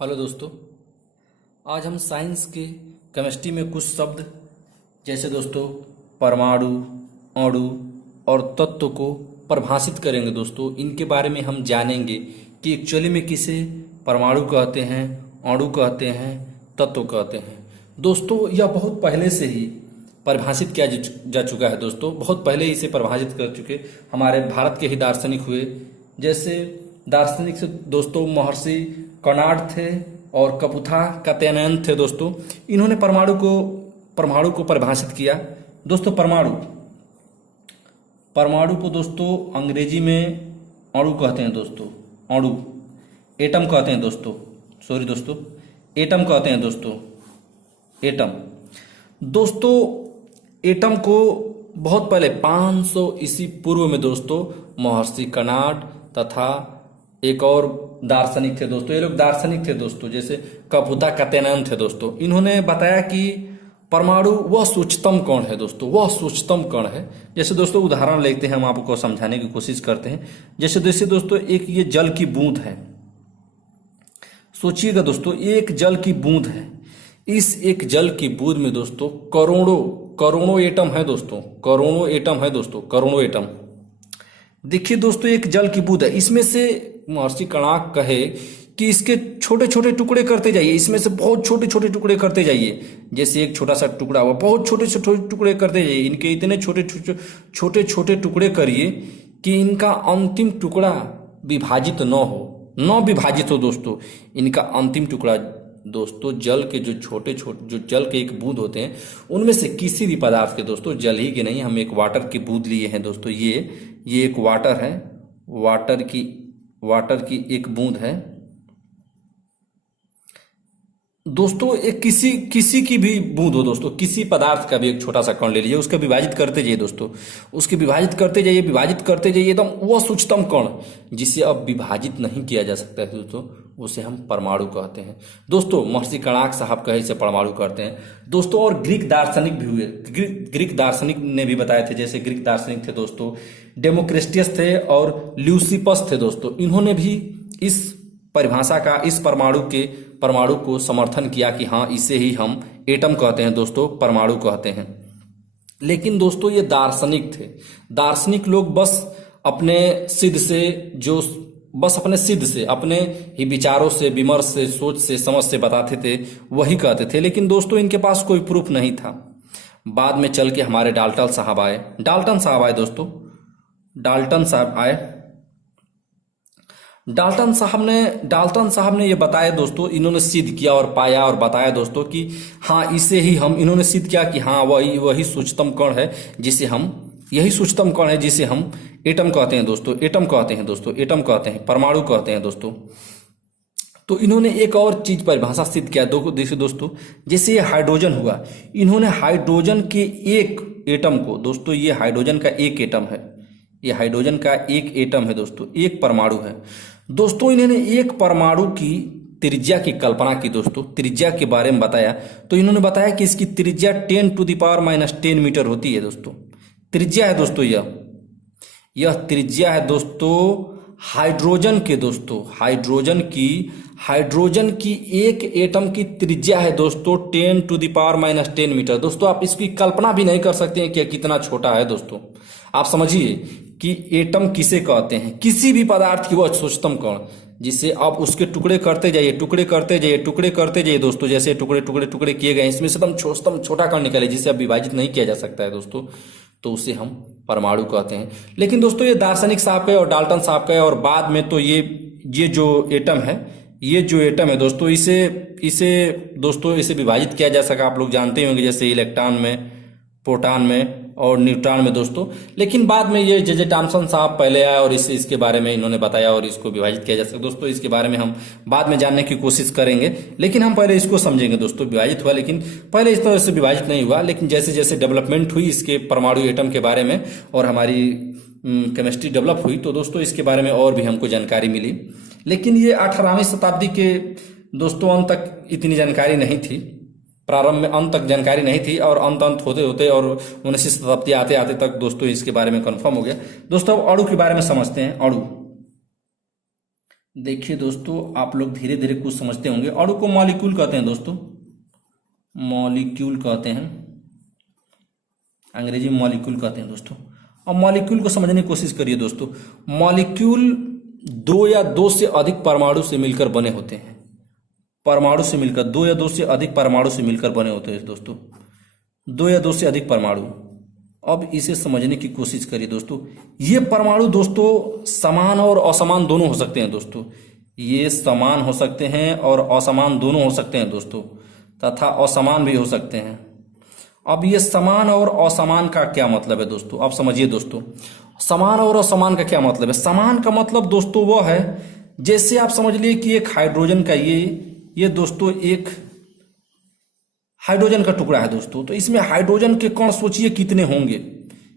Hello दोस्तों। आज हम साइंस के केमिस्ट्री में कुछ शब्द जैसे दोस्तों परमाणु, अणु और तत्व को परिभाषित करेंगे। दोस्तों इनके बारे में हम जानेंगे कि एक्चुअली में किसे परमाणु कहते हैं, अणु कहते हैं, तत्व कहते हैं। दोस्तों यह बहुत पहले से ही परिभाषित किया जा चुका है। दोस्तों बहुत पहले ही इसे परिभाषित कर चुके हमारे भारत के ही दार्शनिक हुए। जैसे दार्शनिक से दोस्तों महर्षि कर्नाड थे और कपुथा कात्यायन थे। दोस्तों इन्होंने परमाणु को परिभाषित किया। दोस्तों परमाणु को दोस्तों अंग्रेजी में अणु कहते हैं। दोस्तों अणु एटम कहते हैं। दोस्तों एटम कहते हैं। दोस्तों एटम को बहुत पहले 500 ईस्वी पूर्व में दोस्तों महर्षि कर्नाड तथा एक और दार्शनिक थे। दोस्तों ये लोग दार्शनिक थे दोस्तों, जैसे कपुथा कात्यायन थे। दोस्तों इन्होंने बताया कि परमाणु वह सूक्ष्मतम कण है। दोस्तों वह सूक्ष्मतम कण है। जैसे दोस्तों उदाहरण लेते हैं, हम आपको समझाने की कोशिश करते हैं। जैसे दोस्तों एक ये जल की बूंद है। सोचिएगा दोस्तों एक जल की बूंद है। इस एक जल की बूंद में दोस्तों करोड़ों एटम है। दोस्तों करोड़ों एटम। देखिए दोस्तों एक जल की बूंद है, इसमें से महर्षि कर्नाड कहे कि इसके छोटे छोटे टुकड़े करते जाइए, इसमें से बहुत छोटे छोटे टुकड़े करते जाइए। जैसे एक छोटा सा टुकड़ा हुआ, बहुत छोटे छोटे टुकड़े करते जाइए। इनके इतने छोटे छोटे टुकड़े करिए कि इनका अंतिम टुकड़ा विभाजित न विभाजित हो। दोस्तों इनका अंतिम टुकड़ा दोस्तों जल के जो छोटे जल के एक बूंद होते हैं उनमें से किसी भी पदार्थ के, दोस्तों जल ही के नहीं, हम एक वाटर की बूंद लिए हैं। दोस्तों ये एक वाटर है, वाटर की एक बूंद है। दोस्तों एक किसी की भी बूंद हो। दोस्तों किसी पदार्थ का भी एक छोटा सा कण ले लीजिए, उसका विभाजित करते जाइए। दोस्तों उसके विभाजित करते जाइए एकदम वह सूक्ष्मतम कण जिसे अब विभाजित नहीं किया जा सकता है। दोस्तों उसे हम परमाणु कहते हैं। दोस्तों महर्षि कर्नाड साहब कहे इसे परमाणु कहते हैं। दोस्तों और ग्रीक दार्शनिक भी हुए। ग्रीक दार्शनिक ने भी बताए थे। जैसे ग्रीक दार्शनिक थे दोस्तों डेमोक्रिटस थे और ल्यूसिपस थे। दोस्तों इन्होंने भी इस परिभाषा का, इस परमाणु को समर्थन किया कि हाँ इसे ही हम एटम कहते हैं। दोस्तों परमाणु कहते हैं। लेकिन दोस्तों ये दार्शनिक थे। दार्शनिक लोग बस अपने सिद्ध से अपने ही विचारों से, विमर्श से, सोच से, समझ से बताते थे, वही कहते थे। लेकिन दोस्तों इनके पास कोई प्रूफ नहीं था। बाद में चल के हमारे डाल्टन साहब आए। डाल्टन साहब ने ये बताया। दोस्तों इन्होंने सिद्ध किया और पाया और बताया दोस्तों कि हाँ इसे ही हम, इन्होंने सिद्ध किया कि हाँ वही सूक्ष्मतम कण है जिसे हम एटम कहते हैं। दोस्तों एटम कहते हैं, परमाणु कहते हैं। दोस्तों तो इन्होंने एक और चीज परिभाषा सिद्ध किया। देखिए दोस्तों जैसे ये हाइड्रोजन हुआ, इन्होंने हाइड्रोजन के एक एटम को, दोस्तों ये हाइड्रोजन का एक एटम है। दोस्तों एक परमाणु है। दोस्तों इन्होंने एक परमाणु की त्रिज्या की कल्पना की। दोस्तों त्रिज्या के बारे में बताया तो इन्होंने बताया कि इसकी त्रिज्या 10⁻⁻10 मीटर होती है। दोस्तों त्रिज्या है। दोस्तों यह त्रिज्या है दोस्तों हाइड्रोजन के। दोस्तों हाइड्रोजन की एक एटम की त्रिज्या है दोस्तों 10⁻⁻10 मीटर। दोस्तों आप इसकी कल्पना भी नहीं कर सकते हैं कि कितना छोटा है। दोस्तों आप समझिए कि एटम किसे कहते हैं, किसी भी पदार्थ की वह सूक्ष्मतम कण जिसे आप उसके टुकड़े करते जाइए। दोस्तों जैसे टुकड़े किए गए, इसमें से एकदम छोटा कण निकले जिसे अब विभाजित नहीं किया जा सकता है। दोस्तों तो उसे हम परमाणु कहते हैं। लेकिन दोस्तों ये दार्शनिक साहब का और डाल्टन साहब का, और बाद में तो ये जो एटम है दोस्तों इसे विभाजित किया जा सका। आप लोग जानते होंगे जैसे इलेक्ट्रॉन में, प्रोटॉन में और न्यूट्रॉन में। दोस्तों लेकिन बाद में ये जे थॉमसन साहब पहले आए और इसके बारे में इन्होंने बताया और इसको विभाजित किया जा सकता है। दोस्तों इसके बारे में हम बाद में जानने की कोशिश करेंगे, लेकिन हम पहले इसको समझेंगे। दोस्तों विभाजित हुआ, लेकिन पहले इस तरह से विभाजित नहीं हुआ। लेकिन जैसे जैसे डेवलपमेंट हुई इसके परमाणु एटम के बारे में और हमारी केमिस्ट्री डेवलप हुई तो दोस्तों इसके बारे में और भी हमको जानकारी मिली। लेकिन ये 18वीं शताब्दी के दोस्तों अंत तक इतनी जानकारी नहीं थी। प्रारंभ में अंत तक जानकारी नहीं थी और अंत होते होते और 19वीं शताब्दी आते आते तक दोस्तों इसके बारे में कंफर्म हो गया। दोस्तों अब अणु के बारे में समझते हैं। अणु देखिए दोस्तों, आप लोग धीरे धीरे कुछ समझते होंगे। अणु को मॉलिक्यूल कहते हैं दोस्तों, मॉलिक्यूल कहते हैं, अंग्रेजी में मॉलिक्यूल कहते हैं दोस्तों। अब मॉलिक्यूल को समझने की कोशिश करिए दोस्तों। मॉलिक्यूल दो या दो से अधिक परमाणु से मिलकर बने होते हैं। परमाणु से मिलकर, दो या दो से अधिक परमाणु से मिलकर बने होते हैं दोस्तों, दो या दो से अधिक परमाणु। अब इसे समझने की कोशिश करिए दोस्तों। ये परमाणु दोस्तों समान और असमान दोनों हो सकते हैं दोस्तों। ये समान हो सकते हैं और असमान दोनों हो सकते हैं दोस्तों, तथा असमान भी हो सकते हैं। अब ये समान और असमान का क्या मतलब है दोस्तों, आप समझिए दोस्तों। समान और असमान का क्या मतलब है? समान का मतलब दोस्तों वो है, जैसे आप समझ लिए कि एक हाइड्रोजन का ये दोस्तों एक हाइड्रोजन का टुकड़ा है दोस्तों। तो इसमें हाइड्रोजन के कण सोचिए कितने होंगे।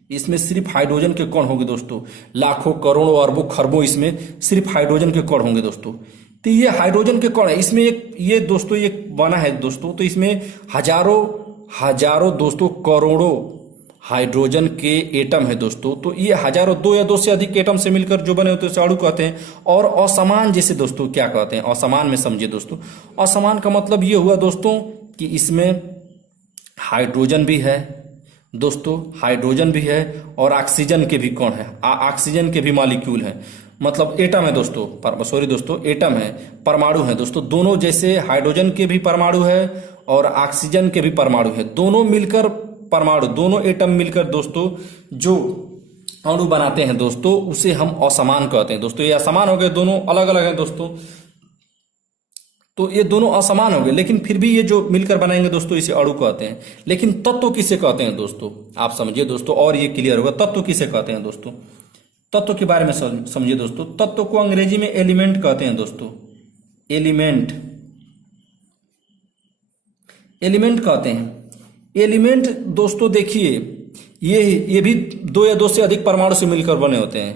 इसमें सिर्फ हाइड्रोजन के कण होंगे दोस्तों, लाखों करोड़ों अरबों खरबों इसमें सिर्फ हाइड्रोजन के कण होंगे दोस्तों। तो ये हाइड्रोजन के कण है, इसमें एक ये दोस्तों ये बना है दोस्तों। तो इसमें हजारों दोस्तों करोड़ों हाइड्रोजन के एटम है दोस्तों। तो ये हजारों, दो या दो से अधिक एटम से मिलकर जो बने होते हैं उसे अणु कहते हैं। और असमान जैसे दोस्तों क्या कहते हैं, असमान में समझिए दोस्तों। असमान का मतलब ये हुआ दोस्तों कि इसमें हाइड्रोजन भी है दोस्तों, हाइड्रोजन भी है और ऑक्सीजन के भी कण है, ऑक्सीजन के भी मॉलिक्यूल है, मतलब एटम है दोस्तों, सॉरी दोस्तों, एटम है, परमाणु है दोस्तों। दोनों जैसे हाइड्रोजन के भी परमाणु है और ऑक्सीजन के भी परमाणु है, दोनों मिलकर परमाणु, दोनों एटम मिलकर दोस्तों जो अणु बनाते हैं दोस्तों, उसे हम असमान कहते हैं दोस्तों। ये असमान हो गए, दोनों अलग अलग हैं दोस्तों। तो ये दोनों असमान हो गए, लेकिन फिर भी ये जो मिलकर बनाएंगे दोस्तों इसे अणु कहते हैं। लेकिन तत्व किसे कहते हैं दोस्तों, आप समझिए दोस्तों, और ये क्लियर होगा। तत्व किसे कहते हैं दोस्तों, तत्व के बारे में समझिए दोस्तों। तत्व को अंग्रेजी में एलिमेंट कहते हैं दोस्तों, एलिमेंट, एलिमेंट कहते हैं। एलिमेंट दोस्तों देखिए, ये भी दो या दो से अधिक परमाणु से मिलकर बने होते हैं,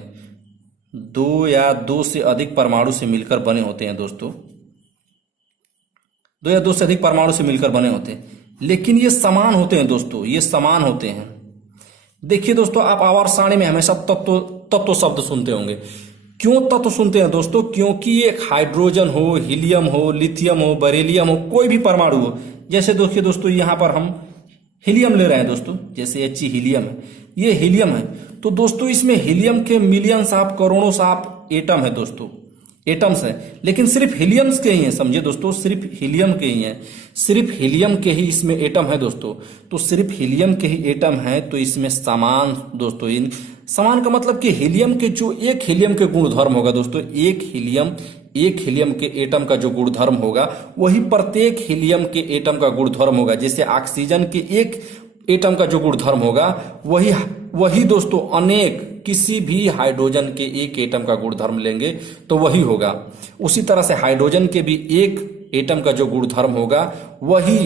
दो या दो से अधिक परमाणु से मिलकर बने होते हैं दोस्तों, दो या दो से अधिक परमाणु से मिलकर बने होते हैं। लेकिन ये समान होते हैं दोस्तों, ये समान होते हैं। देखिए दोस्तों, आप आवर्त सारणी में हमेशा तत्व शब्द सुनते होंगे। क्यों तत्व सुनते हैं दोस्तों? क्योंकि ये हाइड्रोजन हो, हीलियम हो, लिथियम हो, बेरिलियम हो, कोई भी परमाणु हो। जैसे देखिए दोस्तों, यहाँ पर हम हीलियम ले रहे हैं दोस्तों, जैसे He हीलियम है, ये हीलियम है। तो दोस्तों इसमें हीलियम के मिलियंस ऑफ, करोड़ों ऑफ एटम है दोस्तों, एटम्स है। लेकिन सिर्फ हीलियम्स के ही हैं, समझिए दोस्तों, सिर्फ हीलियम के ही हैं, सिर्फ हीलियम के ही इसमें एटम है दोस्तों। तो सिर्फ हीलियम के ही एटम है, तो इसमें समान दोस्तों, इन समान का मतलब कि हीलियम के जो एक हीलियम के गुणधर्म होगा दोस्तों, एक हीलियम के एटम का जो गुणधर्म होगा वही प्रत्येक हीलियम के एटम का गुणधर्म होगा। जैसे ऑक्सीजन के एक एटम का जो गुणधर्म होगा वही दोस्तों अनेक, किसी भी हाइड्रोजन के एक एटम का गुणधर्म लेंगे तो वही होगा। उसी तरह से हाइड्रोजन के भी एक एटम का जो गुणधर्म होगा वही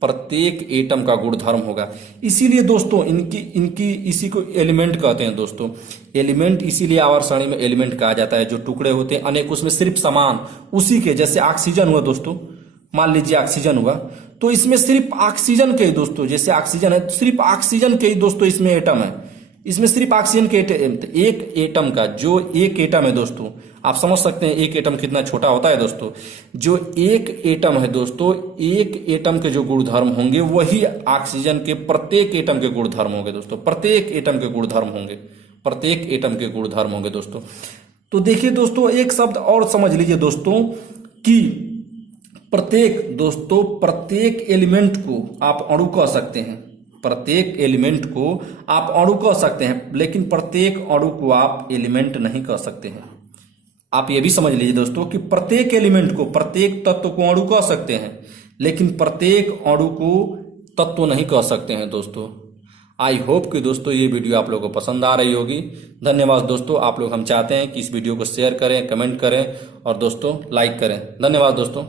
प्रत्येक एटम का गुणधर्म होगा। इसीलिए दोस्तों इनकी इसी को एलिमेंट कहते हैं दोस्तों। एलिमेंट इसीलिए आवर्त सारणी में एलिमेंट कहा जाता है। जो टुकड़े होते हैं अनेक, उसमें सिर्फ समान उसी के, जैसे ऑक्सीजन हुआ दोस्तों, मान लीजिए ऑक्सीजन हुआ, तो इसमें सिर्फ ऑक्सीजन के ही दोस्तों, जैसे ऑक्सीजन है, सिर्फ ऑक्सीजन के ही दोस्तों इसमें एटम है, इसमें सिर्फ ऑक्सीजन के एक एटम का जो एक एटम है दोस्तों, आप समझ सकते हैं एक एटम कितना छोटा होता है दोस्तों। जो एक एटम है दोस्तों, एक एटम के जो गुणधर्म होंगे वही ऑक्सीजन के प्रत्येक एटम के गुणधर्म होंगे दोस्तों, प्रत्येक एटम के गुणधर्म होंगे, प्रत्येक एटम के गुणधर्म होंगे दोस्तों। तो देखिए दोस्तों, एक शब्द और समझ लीजिए दोस्तों कि प्रत्येक एलिमेंट को आप अणु कह सकते हैं, प्रत्येक एलिमेंट को आप अणु कह सकते हैं, लेकिन प्रत्येक अणु को आप एलिमेंट नहीं कह सकते हैं। आप ये भी समझ लीजिए दोस्तों कि प्रत्येक एलिमेंट को, प्रत्येक तत्व को अणु कह सकते हैं, लेकिन प्रत्येक अणु को तत्व नहीं कह सकते हैं दोस्तों। आई होप कि दोस्तों ये वीडियो आप लोगों को पसंद आ रही होगी। धन्यवाद दोस्तों। आप लोग, हम चाहते हैं कि इस वीडियो को शेयर करें, कमेंट करें और दोस्तों लाइक करें। धन्यवाद दोस्तों।